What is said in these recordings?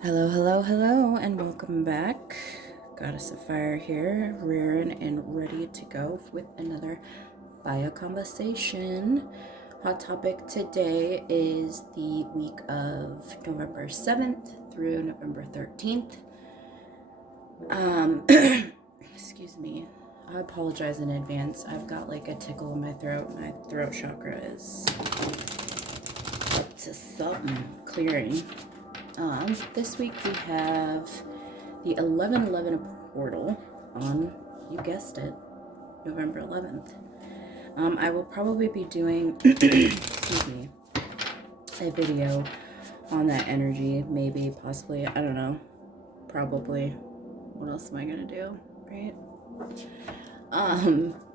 Hello, hello, hello, and welcome back. Goddess of Fire here, rearing and ready to go with another fire conversation. Hot topic today is the week of November 7th through November 13th. Excuse me. I apologize in advance. I've got like a tickle in my throat. My throat chakra is up to something clearing. This week we have the 1111 portal on, you guessed it, November 11th. I will probably be doing, excuse me, a video on that energy, maybe, possibly, I don't know, probably. What else am I gonna do, right?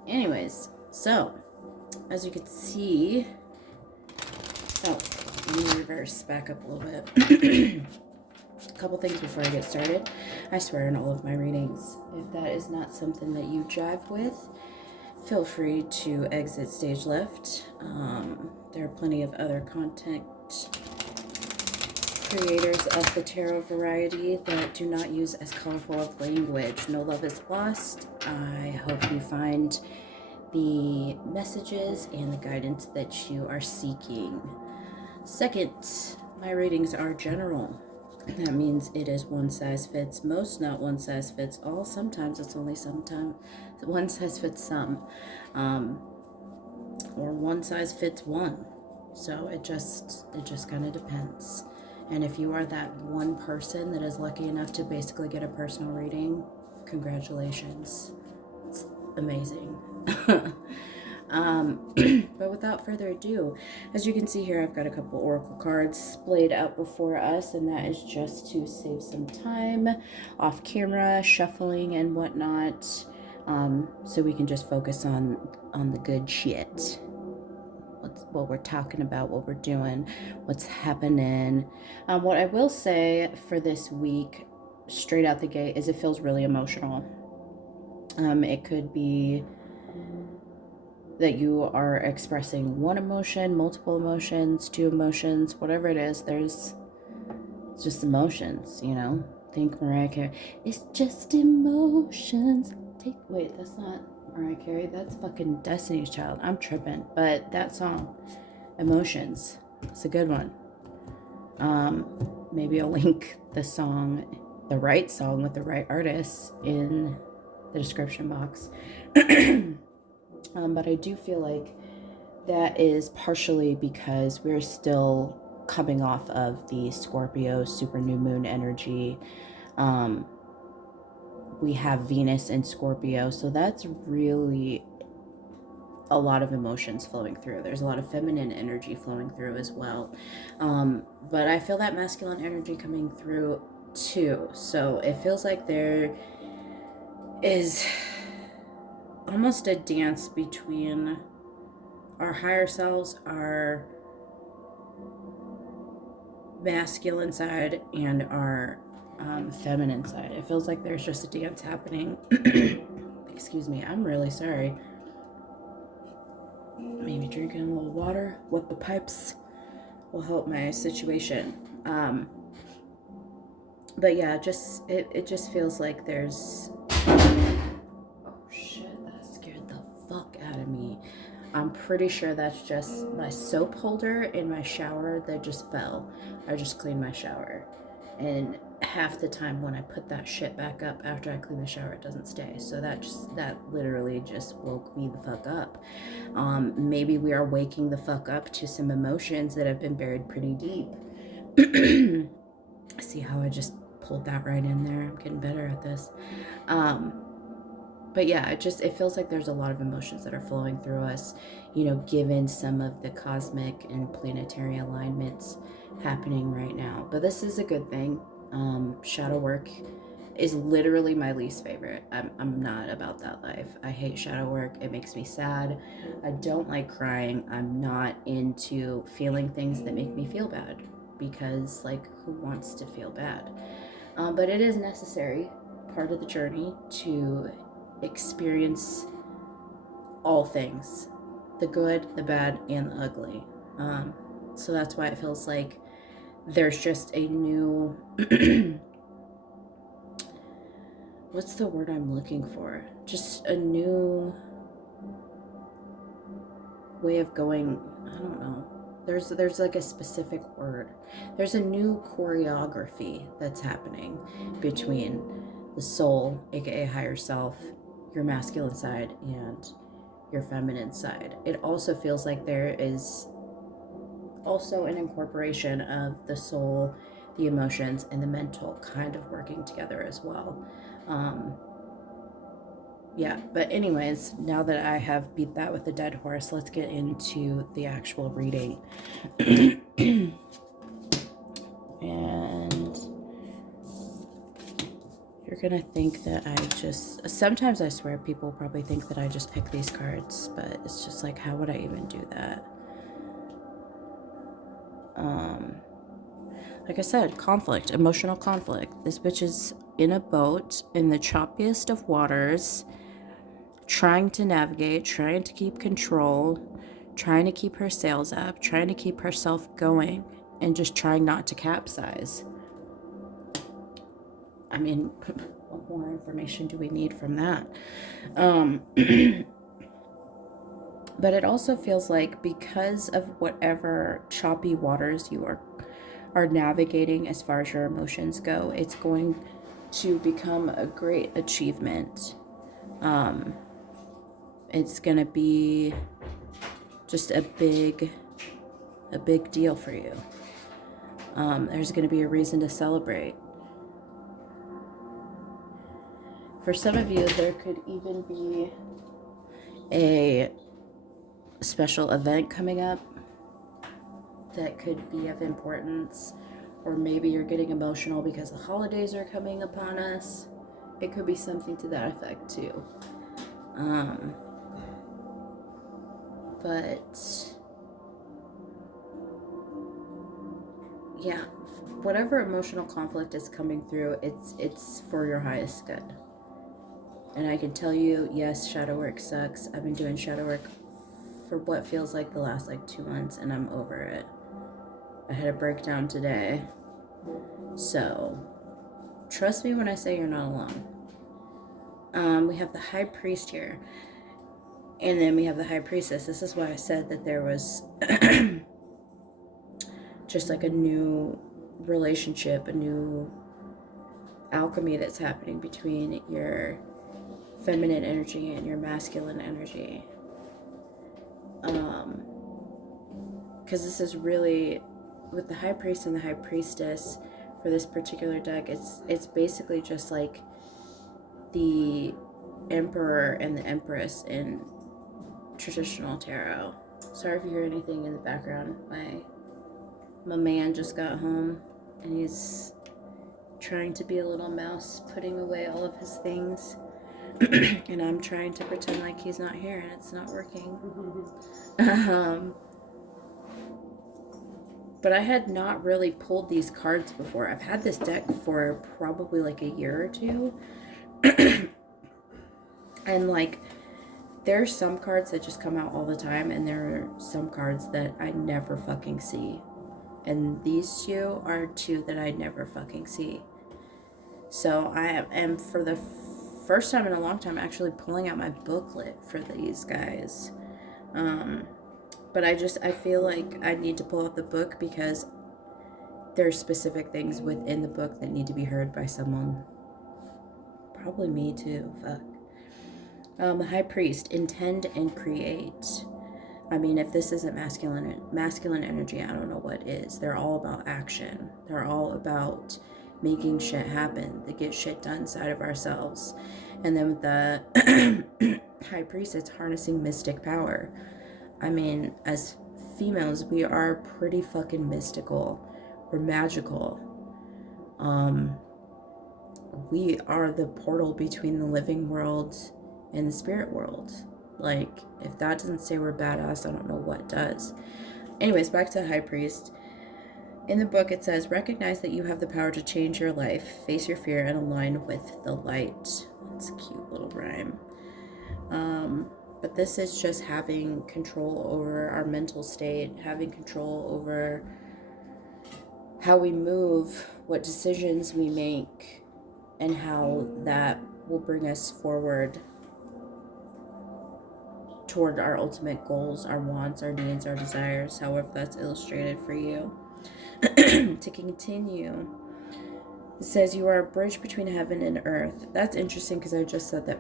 Anyways, so, as you can see, let me reverse back up a little bit. A couple things before I get started. I swear in all of my readings, if that is not something that you jive with, feel free to exit stage left. There are plenty of other content creators of the tarot variety that do not use as colorful of language. No love is lost. I hope you find the messages and the guidance that you are seeking. Second, my readings are general. That means it is one size fits most, not one size fits all. Sometimes it's only sometimes one size fits some, or one size fits one. So it just kind of depends. And if you are that one person that is lucky enough to basically get a personal reading, congratulations. It's amazing. But without further ado, as you can see here, I've got a couple oracle cards splayed out before us, and that is just to save some time off camera, shuffling and whatnot, so we can just focus on the good shit. What we're talking about, what we're doing, what's happening. What I will say for this week, straight out the gate, is it feels really emotional. It could be that you are expressing one emotion, multiple emotions, two emotions, whatever it is. It's just emotions, you know. Think Mariah Carey. It's just emotions. Wait, that's not Mariah Carey. That's fucking Destiny's Child. I'm tripping. But that song, Emotions, it's a good one. Maybe I'll link the song, the right song with the right artist, in the description box. But I do feel like that is partially because we're still coming off of the Scorpio super new moon energy. We have Venus in Scorpio, so that's really a lot of emotions flowing through. There's a lot of feminine energy flowing through as well. But I feel that masculine energy coming through too. So it feels like there is almost a dance between our higher selves, our masculine side, and our feminine side. It feels like there's just a dance happening. Excuse me, I'm really sorry. Maybe drinking a little water, wet the pipes will help my situation. But yeah, it just feels like there's, oh shit, that scared the fuck out of me. I'm pretty sure that's just my soap holder in my shower that just fell. I just cleaned my shower, and half the time when I put that shit back up after I clean the shower, it doesn't stay. So that literally just woke me the fuck up. Maybe we are waking the fuck up to some emotions that have been buried pretty deep. See how I just pulled that right in there? I'm getting better at this. But yeah, it feels like there's a lot of emotions that are flowing through us, you know, given some of the cosmic and planetary alignments happening right now. But this is a good thing. Shadow work is literally my least favorite. I'm not about that life. I hate shadow work. It makes me sad. I don't like crying. I'm not into feeling things that make me feel bad, because, like, who wants to feel bad? But it is necessary, part of the journey, to experience all things, the good, the bad, and the ugly. So that's why it feels like there's just a new, what's the word I'm looking for? Just a new way of going. I don't know. There's like a specific word. There's a new choreography that's happening between the soul, aka higher self, your masculine side, and your feminine side. It also feels like there is also an incorporation of the soul, the emotions, and the mental kind of working together as well. Yeah, but anyways, now that I have beat that with the dead horse, let's get into the actual reading. And you're gonna think that I just, sometimes I swear people probably think that I just pick these cards, but it's just like, how would I even do that? Like I said, conflict, emotional conflict. This bitch is in a boat in the choppiest of waters, trying to navigate, trying to keep control, trying to keep her sails up, trying to keep herself going, and just trying not to capsize. I mean, what more information do we need from that? But it also feels like because of whatever choppy waters you are navigating as far as your emotions go, it's going to become a great achievement. It's going to be just a big deal for you. There's going to be a reason to celebrate. For some of you, there could even be a special event coming up that could be of importance, or maybe you're getting emotional because the holidays are coming upon us. It could be something to that effect too. But yeah, whatever emotional conflict is coming through, it's for your highest good. And I can tell you, yes, shadow work sucks. I've been doing shadow work for what feels like the last 2 months, and I'm over it. I had a breakdown today. So trust me when I say you're not alone. We have the High Priest here, and then we have the High Priestess. This is why I said that there was just like a new relationship, a new alchemy that's happening between your feminine energy and your masculine energy. Because this is really, with the High Priest and the High Priestess for this particular deck, it's basically just like the Emperor and the Empress in traditional tarot. Sorry if you hear anything in the background. My man just got home and he's trying to be a little mouse, putting away all of his things. And I'm trying to pretend like he's not here, and it's not working. But I had not really pulled these cards before. I've had this deck for probably a year or two. And there are some cards that just come out all the time, and there are some cards that I never fucking see. And these two are two that I never fucking see. So I am, for the first time in a long time, actually pulling out my booklet for these guys. But I feel like I need to pull out the book because there's specific things within the book that need to be heard by someone. Probably me too, fuck. The High Priest, intend and create. I mean, if this isn't masculine energy, I don't know what is. They're all about action. They're all about making shit happen, to get shit done inside of ourselves. And then with the High Priest, it's harnessing mystic power. I mean, as females, we are pretty fucking mystical. We're magical. We are the portal between the living world and the spirit world. If that doesn't say we're badass, I don't know what does. Anyways, back to the High Priest. In the book, it says, recognize that you have the power to change your life, face your fear, and align with the light. That's a cute little rhyme. But this is just having control over our mental state, having control over how we move, what decisions we make, and how that will bring us forward toward our ultimate goals, our wants, our needs, our desires, however that's illustrated for you. To continue, it says you are a bridge between heaven and earth. That's interesting because I just said that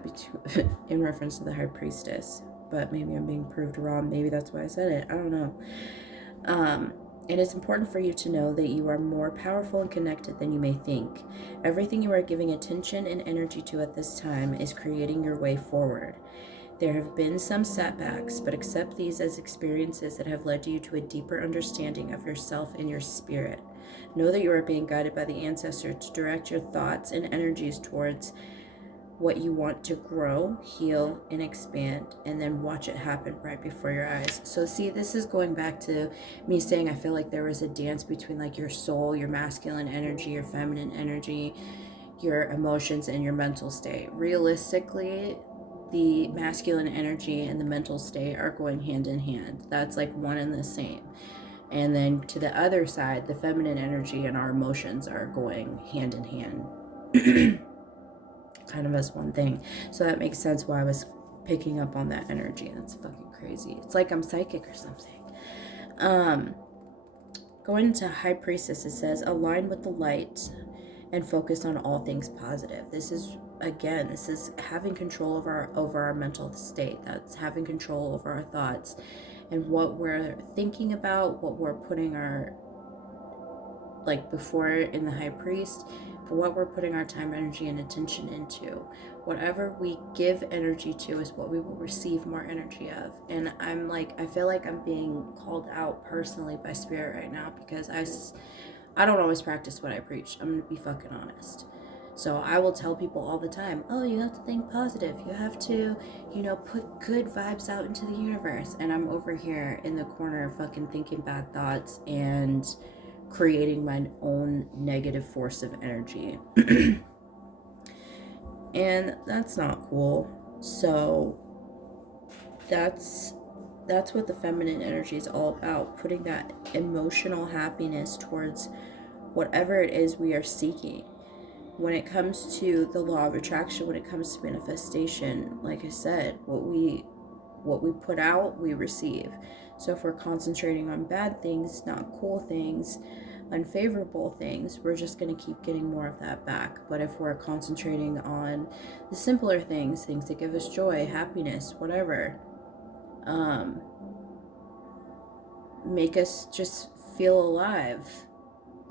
in reference to the High Priestess, but maybe I'm being proved wrong. Maybe that's why I said it. I don't know. And it's important for you to know that you are more powerful and connected than you may think. Everything you are giving attention and energy to at this time is creating your way forward. There have been some setbacks, but accept these as experiences that have led you to a deeper understanding of yourself and your spirit. Know that you are being guided by the ancestor to direct your thoughts and energies towards what you want to grow, heal, and expand, and then watch it happen right before your eyes. So see, this is going back to me saying I feel like there was a dance between like your soul, your masculine energy, your feminine energy, your emotions, and your mental state. Realistically, the masculine energy and the mental state are going hand in hand. That's like one and the same. And then to the other side, the feminine energy and our emotions are going hand in hand. Kind of as one thing. So that makes sense why I was picking up on that energy. That's fucking crazy. It's like I'm psychic or something. Going into High Priestess, it says align with the light and focus on all things positive. This is having control over our mental state. That's having control over our thoughts and what we're thinking about, what we're putting our, like before in the High Priest, for what we're putting our time, energy, and attention into. Whatever we give energy to is what we will receive more energy of. And I feel like I'm being called out personally by Spirit right now because I don't always practice what I preach. I'm gonna be fucking honest. So I will tell people all the time, oh, you have to think positive. You have to, put good vibes out into the universe. And I'm over here in the corner fucking thinking bad thoughts and creating my own negative force of energy. And that's not cool. So that's what the feminine energy is all about, putting that emotional happiness towards whatever it is we are seeking. When it comes to the law of attraction, when it comes to manifestation, like I said, what we put out, we receive. So if we're concentrating on bad things, not cool things, unfavorable things, we're just going to keep getting more of that back. But if we're concentrating on the simpler things that give us joy, happiness, whatever, make us just feel alive,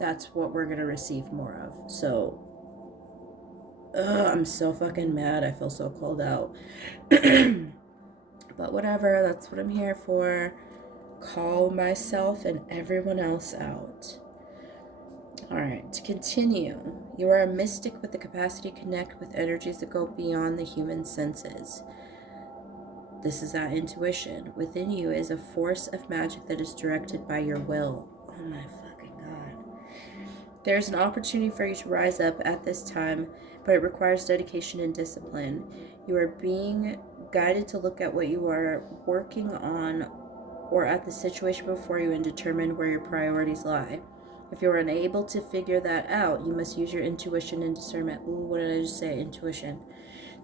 that's what we're going to receive more of. So I'm so fucking mad. I feel so called out. But whatever, that's what I'm here for. Call myself and everyone else out. Alright, to continue, you are a mystic with the capacity to connect with energies that go beyond the human senses. This is that intuition. Within you is a force of magic that is directed by your will. Oh my fucking God. There's an opportunity for you to rise up at this time, but it requires dedication and discipline. You are being guided to look at what you are working on or at the situation before you and determine where your priorities lie. If you're unable to figure that out, you must use your intuition and discernment. Ooh, what did I just say? Intuition.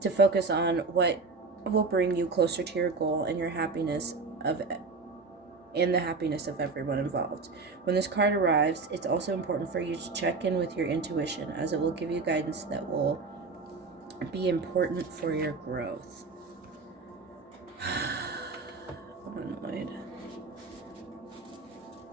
To focus on what will bring you closer to your goal and your happiness and the happiness of everyone involved. When this card arrives, it's also important for you to check in with your intuition, as it will give you guidance that will be important for your growth.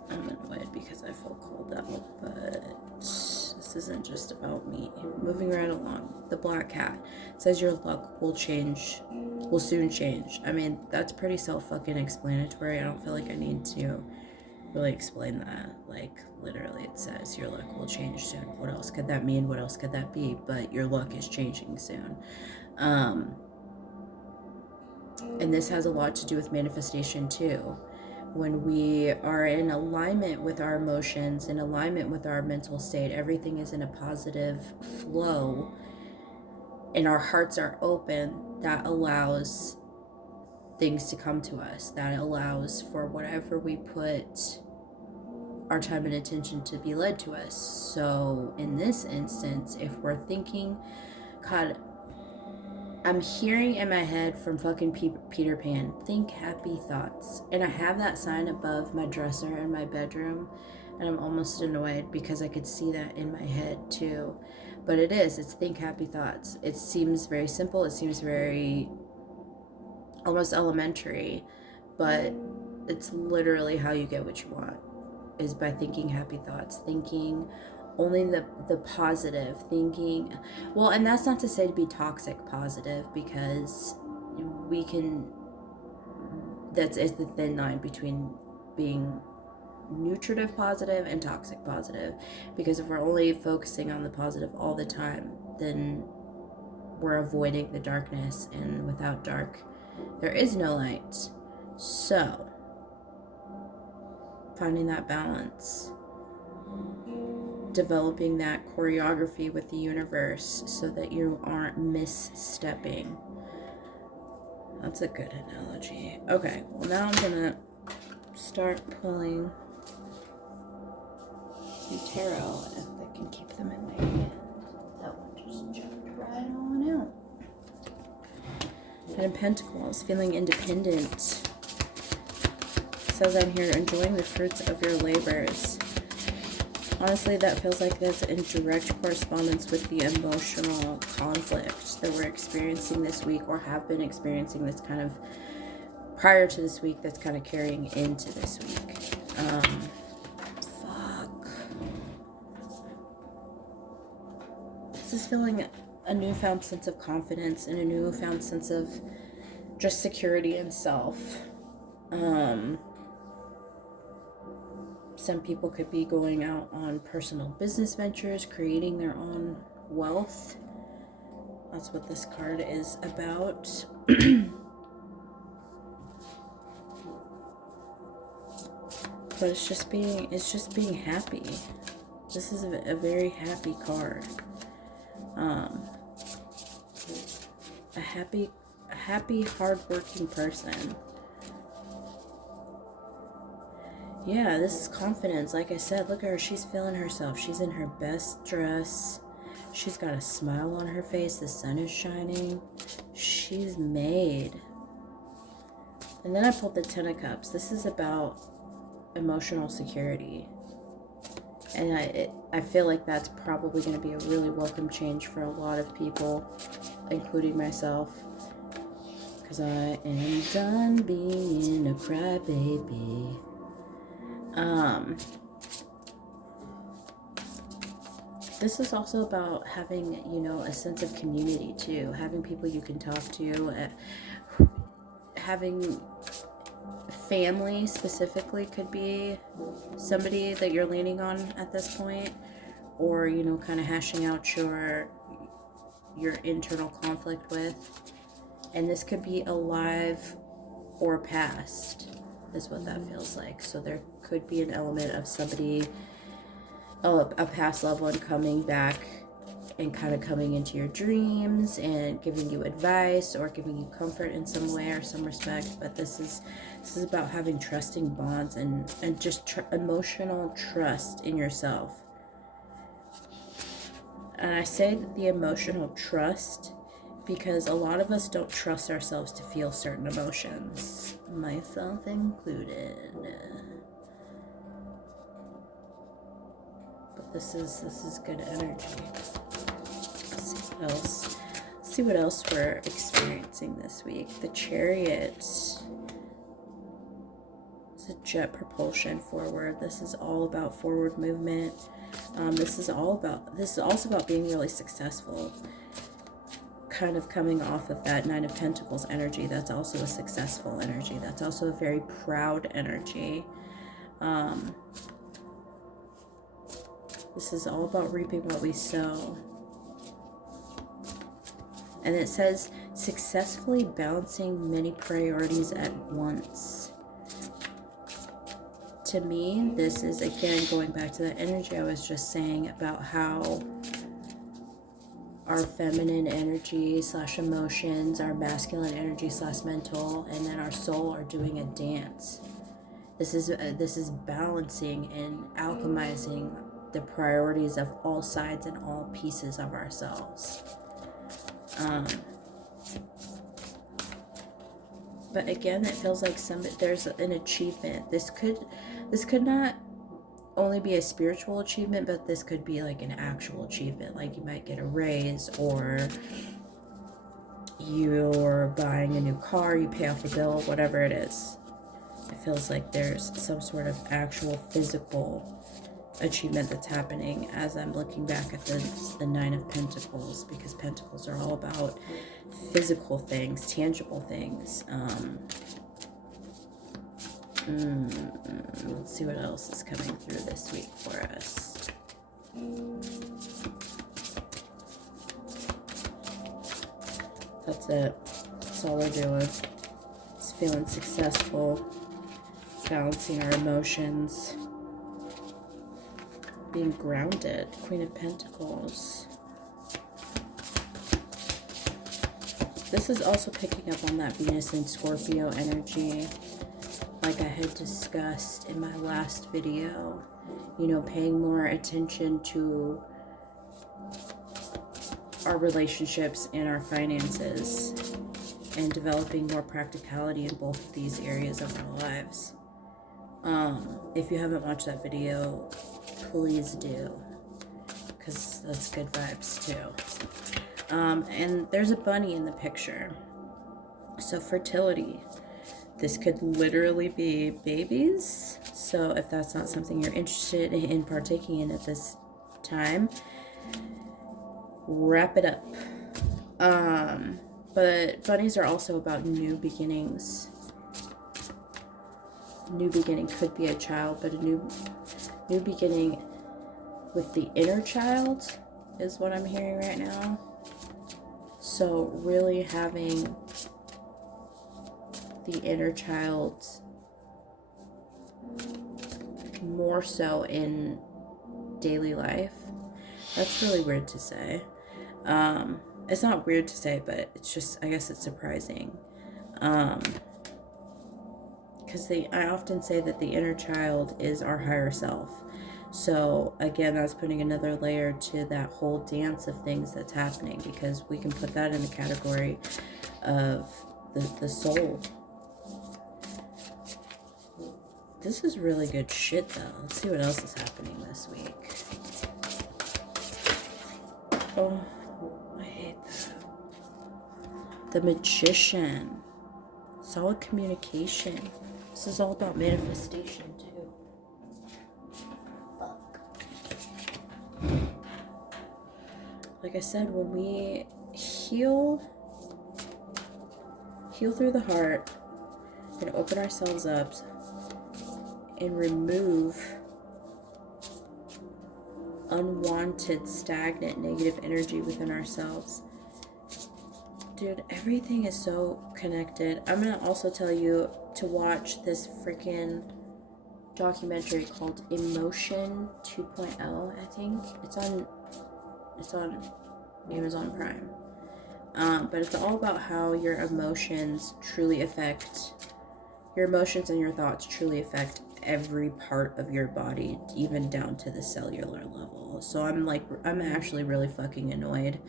I'm annoyed because I feel called out, but this isn't just about me. Moving right along, the black cat says your luck will soon change. I mean, that's pretty self-fucking-explanatory. I don't feel like I need to really explain that. Like, literally, it says your luck will change soon. What else could that mean? What else could that be? But your luck is changing soon. And this has a lot to do with manifestation too. When we are in alignment with our emotions, in alignment with our mental state, everything is in a positive flow and our hearts are open, that allows things to come to us. That allows for whatever we put our time and attention to be led to us. So in this instance, if we're thinking, God, I'm hearing in my head from fucking Peter Pan, think happy thoughts. And I have that sign above my dresser in my bedroom, and I'm almost annoyed because I could see that in my head too. But it's think happy thoughts. It seems very simple. It seems very almost elementary, but it's literally how you get what you want, is by thinking happy thoughts, thinking only the positive, thinking, well, and that's not to say to be toxic positive, because we can, it's the thin line between being nutritive positive and toxic positive, because if we're only focusing on the positive all the time, then we're avoiding the darkness, and without dark there is no light. So finding that balance, developing that choreography with the universe so that you aren't misstepping. That's a good analogy. Okay, well, now I'm gonna start pulling some tarot, if I can keep them in my hand. That one just jumped right on out. And in Pentacles, feeling independent. Says I'm here enjoying the fruits of your labors. Honestly, that feels like that's in direct correspondence with the emotional conflict that we're experiencing this week, or have been experiencing this kind of prior to this week, that's kind of carrying into this week. This is feeling a newfound sense of confidence and a newfound sense of just security in self. Some people could be going out on personal business ventures, creating their own wealth. That's what this card is about. But it's just being happy. This is a very happy card. A happy, hardworking person. Yeah, this is confidence. Like I said, look at her. She's feeling herself. She's in her best dress. She's got a smile on her face. The sun is shining. She's made. And then I pulled the Ten of Cups. This is about emotional security. And I feel like that's probably going to be a really welcome change for a lot of people, including myself. Because I am done being a crybaby. This is also about having, a sense of community too. Having people you can talk to. Having family specifically could be somebody that you're leaning on at this point. Or, kind of hashing out your internal conflict with. And this could be alive or past, is what that feels like. So there could be an element of somebody, a past loved one coming back and kind of coming into your dreams and giving you advice or giving you comfort in some way or some respect. But this is about having trusting bonds and just emotional trust in yourself. And I say the emotional trust because a lot of us don't trust ourselves to feel certain emotions, myself included. But this is good energy. Let's see what else we're experiencing this week. The Chariot. It's a jet propulsion forward. This is all about forward movement. This is also about being really successful. Kind of coming off of that Nine of Pentacles energy. That's also a successful energy. That's also a very proud energy. This is all about reaping what we sow. And it says successfully balancing many priorities at once. To me, this is again going back to the energy I was just saying about how our feminine energy / emotions, our masculine energy / mental, and then our soul are doing a dance. This is balancing and alchemizing the priorities of all sides and all pieces of ourselves. But again, it feels like there's an achievement. This could not only be a spiritual achievement, but this could be like an actual achievement. Like you might get a raise, or you're buying a new car, you pay off a bill, whatever it is. It feels like there's some sort of actual physical achievement that's happening as I'm looking back at the Nine of Pentacles, because Pentacles are all about physical things, tangible things. Let's see what else is coming through this week for us. That's it. That's all we're doing. It's feeling successful, balancing our emotions, being grounded. Queen of Pentacles. This is also picking up on that Venus and Scorpio energy, like I had discussed in my last video. You know, paying more attention to our relationships and our finances, and developing more practicality in both of these areas of our lives. If you haven't watched that video, please do, because that's good vibes too. And there's a bunny in the picture. So fertility. This could literally be babies. So if that's not something you're interested in partaking in at this time, wrap it up. But bunnies are also about new beginnings. New beginning could be a child, but a new beginning with the inner child is what I'm hearing right now. So really having the inner child more so in daily life. That's really weird to say. It's not weird to say, but it's just, I guess it's surprising. Because I often say that the inner child is our higher self. So again, that's putting another layer to that whole dance of things that's happening, because we can put that in the category of the soul. This is really good shit, though. Let's see what else is happening this week. Oh, I hate that. The Magician. Solid communication. This is all about manifestation, too. Fuck. Like I said, when we heal through the heart and open ourselves up and remove unwanted, stagnant, negative energy within ourselves. Dude, everything is so connected. I'm gonna also tell you to watch this freaking documentary called Emotion 2.0, I think. It's on Amazon Prime. But it's all about how your emotions and your thoughts truly affect every part of your body, even down to the cellular level. So I'm actually really fucking annoyed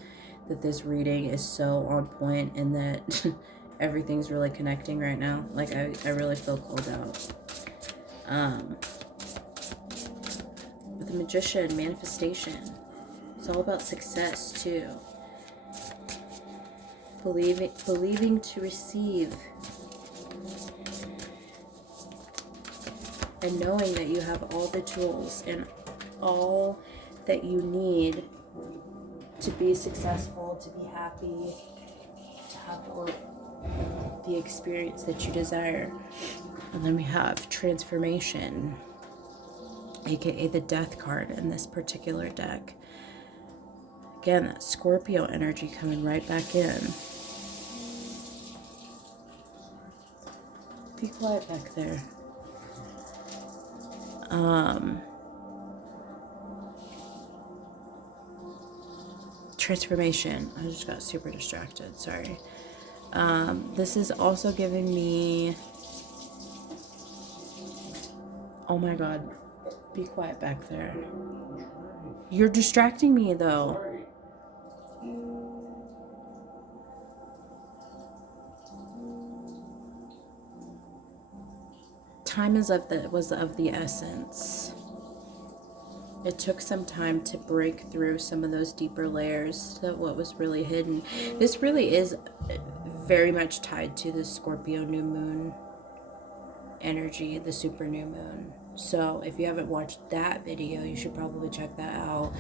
that this reading is so on point and that everything's really connecting right now. Like I really feel called out. With the Magician, manifestation. It's all about success too. Believing to receive. And knowing that you have all the tools and all that you need to be successful, to be happy, to have the experience that you desire. And then we have transformation, aka the Death card in this particular deck. Again, that Scorpio energy coming right back in. Be quiet back there. Transformation. I just got super distracted. Sorry. This is also giving me Oh my God. Be quiet back there. You're distracting me though. Time was of the essence. It took some time to break through some of those deeper layers to what was really hidden. This really is very much tied to the Scorpio new moon energy, the super new moon. So if you haven't watched that video, you should probably check that out,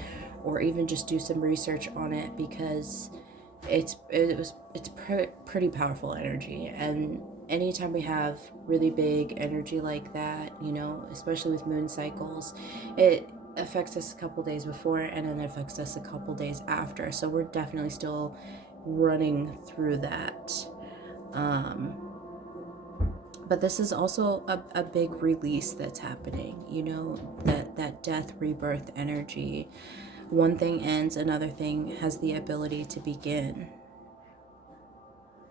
or even just do some research on it, because it's pretty powerful energy. And anytime we have really big energy like that, you know, especially with moon cycles, it affects us a couple days before and then it affects us a couple days after. So we're definitely still running through that. But this is also a big release that's happening, you know, that death, rebirth energy. One thing ends, another thing has the ability to begin,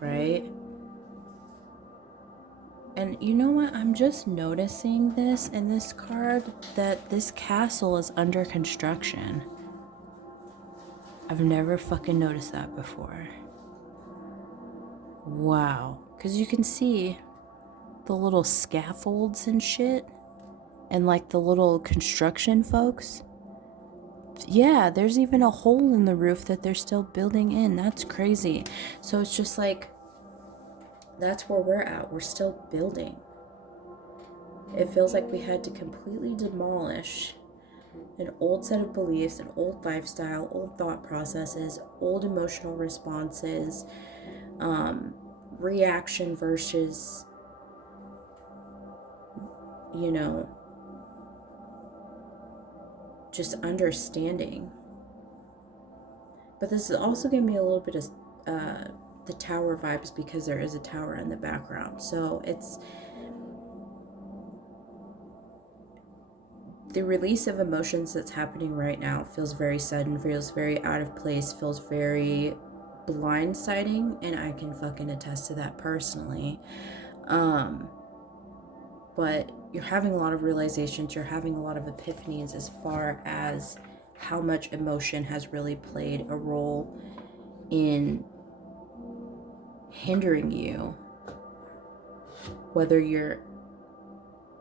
right? And you know what? I'm just noticing this in this card, that this castle is under construction. I've never fucking noticed that before. Wow. Because you can see the little scaffolds and shit, and like the little construction folks. Yeah, there's even a hole in the roof that they're still building in. That's crazy. So it's just like, that's where we're at. We're still building. It feels like we had to completely demolish an old set of beliefs, an old lifestyle, old thought processes, old emotional responses, reaction versus, you know, just understanding. But this is also giving me a little bit of the tower vibes, because there is a tower in the background. So it's the release of emotions that's happening right now. Feels very sudden, feels very out of place, feels very blindsiding, and I can fucking attest to that personally. But you're having a lot of realizations, you're having a lot of epiphanies as far as how much emotion has really played a role in hindering you, whether you're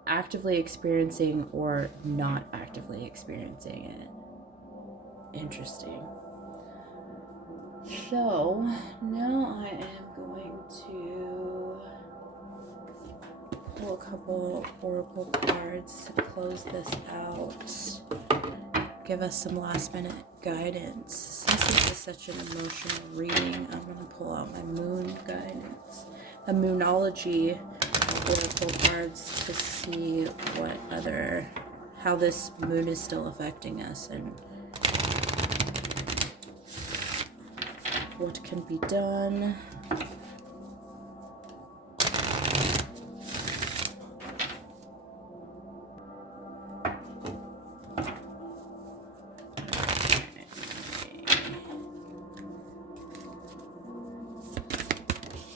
actively experiencing or not actively experiencing it. Interesting. So now I am going to pull a couple oracle cards to close this out. Give us some last minute guidance. Since this is such an emotional reading, I'm going to pull out my moon guidance, a moonology oracle cards, to see how this moon is still affecting us and what can be done.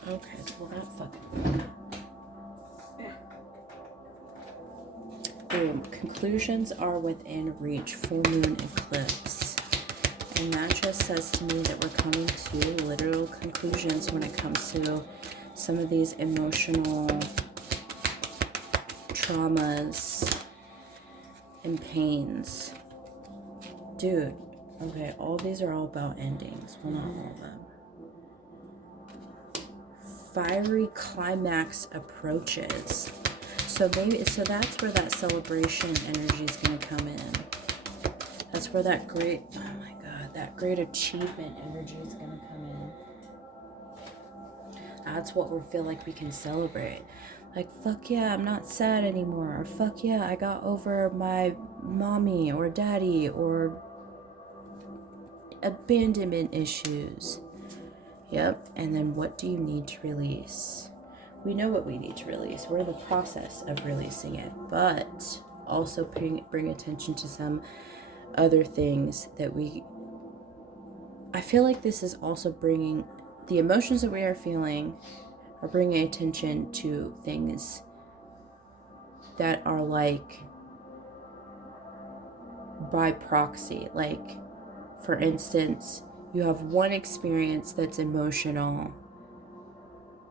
Okay, well that fucking... Boom. Conclusions are within reach. Full moon eclipse. And that just says to me that we're coming to literal conclusions when it comes to some of these emotional traumas and pains. Dude, okay, all these are all about endings. Well, not all of them. Fiery climax approaches. So that's where that celebration energy is going to come in. That's where that great, oh my God, that great achievement energy is going to come in. That's what we feel like we can celebrate. Like, fuck yeah, I'm not sad anymore. Or fuck yeah, I got over my mommy or daddy or abandonment issues. Yep. And then what do you need to release? We know what we need to release. We're in the process of releasing it, but also bring attention to some other things that I feel like this is also bringing the emotions that we are feeling, are bringing attention to things that are like by proxy. Like, for instance, you have one experience that's emotional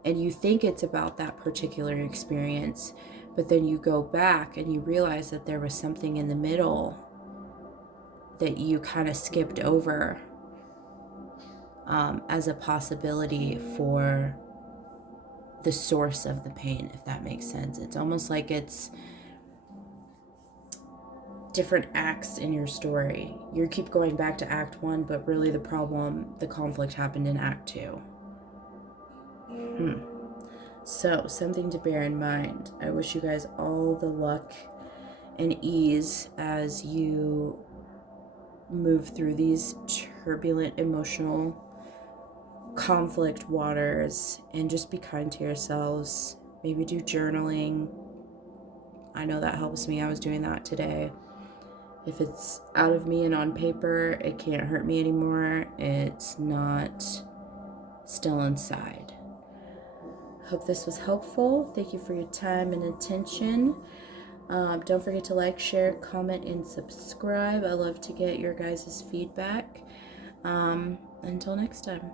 and you think it's about that particular experience, but then you go back and you realize that there was something in the middle that you kind of skipped over as a possibility for the source of the pain, if that makes sense. It's almost like it's different acts in your story. You keep going back to act 1, but really the conflict happened in act 2. So, something to bear in mind. I wish you guys all the luck and ease as you move through these turbulent emotional conflict waters, and just be kind to yourselves. Maybe do journaling. I know that helps me. I was doing that today. If it's out of me and on paper, it can't hurt me anymore. It's not still inside. Hope this was helpful. Thank you for your time and attention. Don't forget to like, share, comment, and subscribe. I love to get your guys' feedback. Until next time.